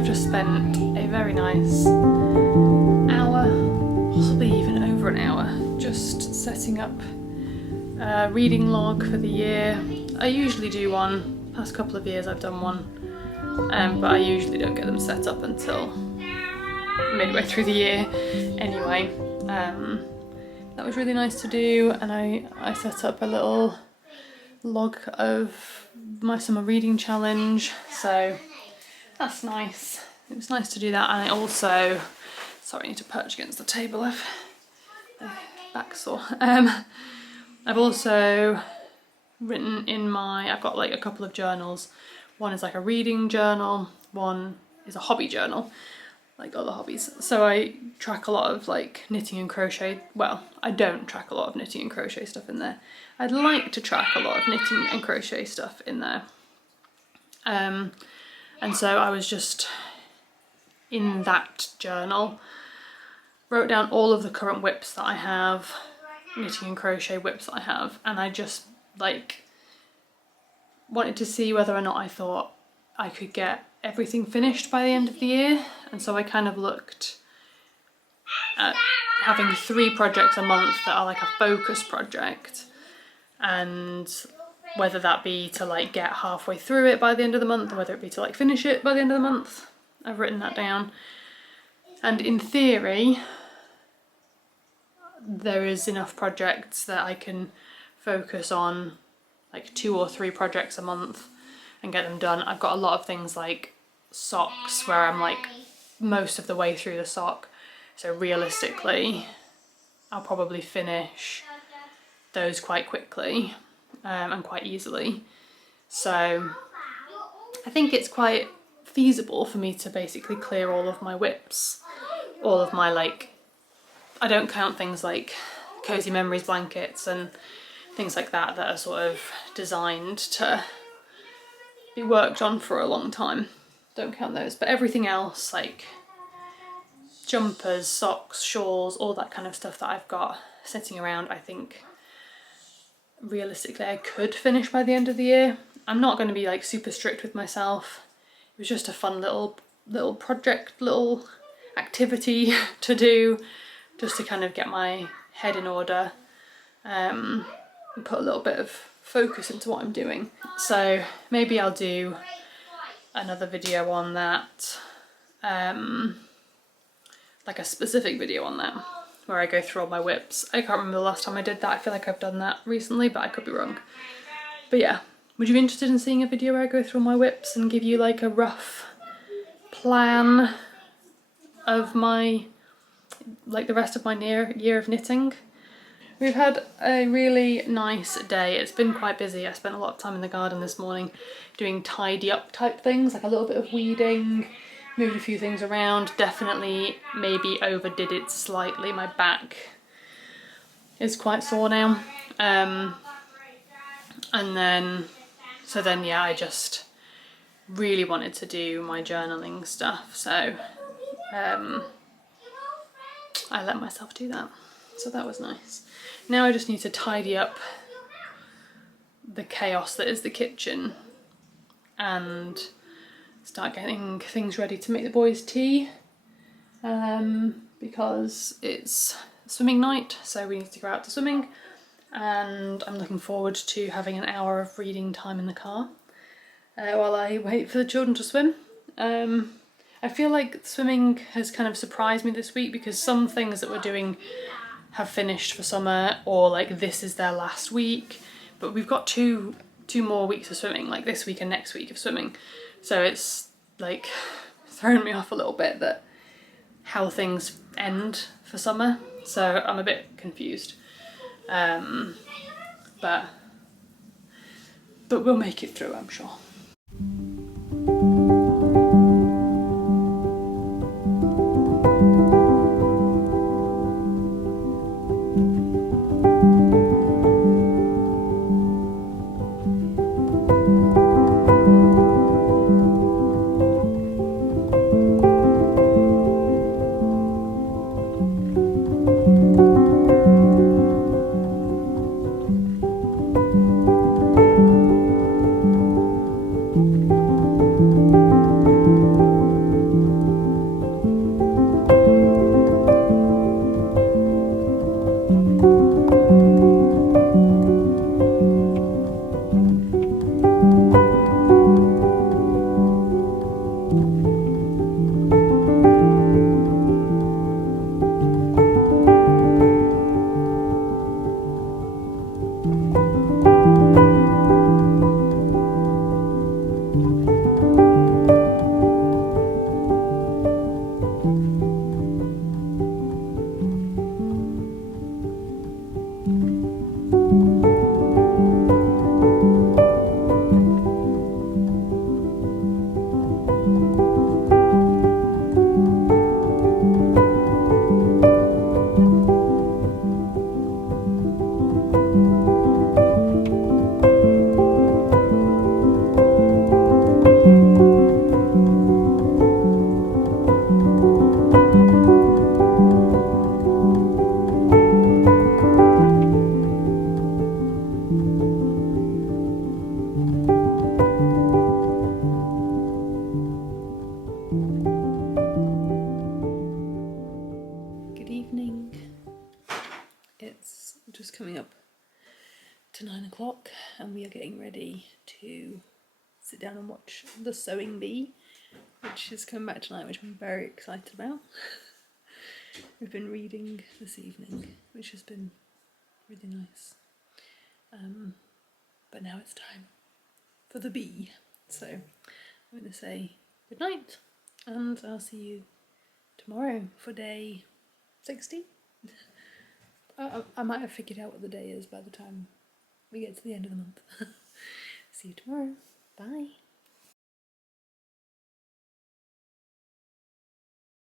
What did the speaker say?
have just spent a very nice hour, possibly even over an hour, just setting up a reading log for the year. I usually do one. Past couple of years I've done one, but I usually don't get them set up until midway through the year anyway. That was really nice to do, and I set up a little log of my summer reading challenge, so that's nice. It was nice to do that. And I also, sorry, I need to perch against the table, I've back sore. I've also written in I've got like a couple of journals. One is like a reading journal, one is a hobby journal, like other hobbies. So I track a lot of like knitting and crochet. Well, I don't track a lot of knitting and crochet stuff in there. I'd like to track a lot of knitting and crochet stuff in there. And so I was just in that journal, wrote down all of the current whips that I have, knitting and crochet whips that I have, and I just like wanted to see whether or not I thought I could get everything finished by the end of the year, and so I kind of looked at having 3 projects a month that are like a focus project, and whether that be to like get halfway through it by the end of the month, or whether it be to like finish it by the end of the month. I've written that down, and in theory there is enough projects that I can focus on like 2 or 3 projects a month and get them done. I've got a lot of things like socks where I'm like most of the way through the sock, so realistically I'll probably finish those quite quickly and quite easily. So I think it's quite feasible for me to basically clear all of my whips, all of my like, I don't count things like Cozy Memories blankets and things like that that are sort of designed to be worked on for a long time. Don't count those, but everything else like jumpers, socks, shawls, all that kind of stuff that I've got sitting around, I think realistically I could finish by the end of the year. I'm not going to be like super strict with myself. It was just a fun little project, little activity to do, just to kind of get my head in order and put a little bit of focus into what I'm doing. So maybe I'll do another video on that, like a specific video on that, where I go through all my whips. I can't remember the last time I did that. I feel like I've done that recently, but I could be wrong. But yeah, would you be interested in seeing a video where I go through all my whips and give you like a rough plan of my, like the rest of my year of knitting? We've had a really nice day. It's been quite busy. I spent a lot of time in the garden this morning doing tidy up type things, like a little bit of weeding, moved a few things around, definitely maybe overdid it slightly. My back is quite sore now. And then yeah, I just really wanted to do my journaling stuff, so I let myself do that. So that was nice. Now I just need to tidy up the chaos that is the kitchen and start getting things ready to make the boys tea, because it's swimming night, so we need to go out to swimming, and I'm looking forward to having an hour of reading time in the car while I wait for the children to swim. I feel like swimming has kind of surprised me this week, because some things that we're doing have finished for summer, or like this is their last week, but we've got two more weeks of swimming, like this week and next week of swimming, so it's like thrown me off a little bit that how things end for summer, so I'm a bit confused, but we'll make it through, I'm sure. sit down and watch The Sewing Bee, which is coming back tonight, which I'm very excited about. We've been reading this evening, which has been really nice. But now it's time for the bee. So I'm going to say good night, and I'll see you tomorrow for day 60. I might have figured out what the day is by the time we get to the end of the month. See you tomorrow. Bye.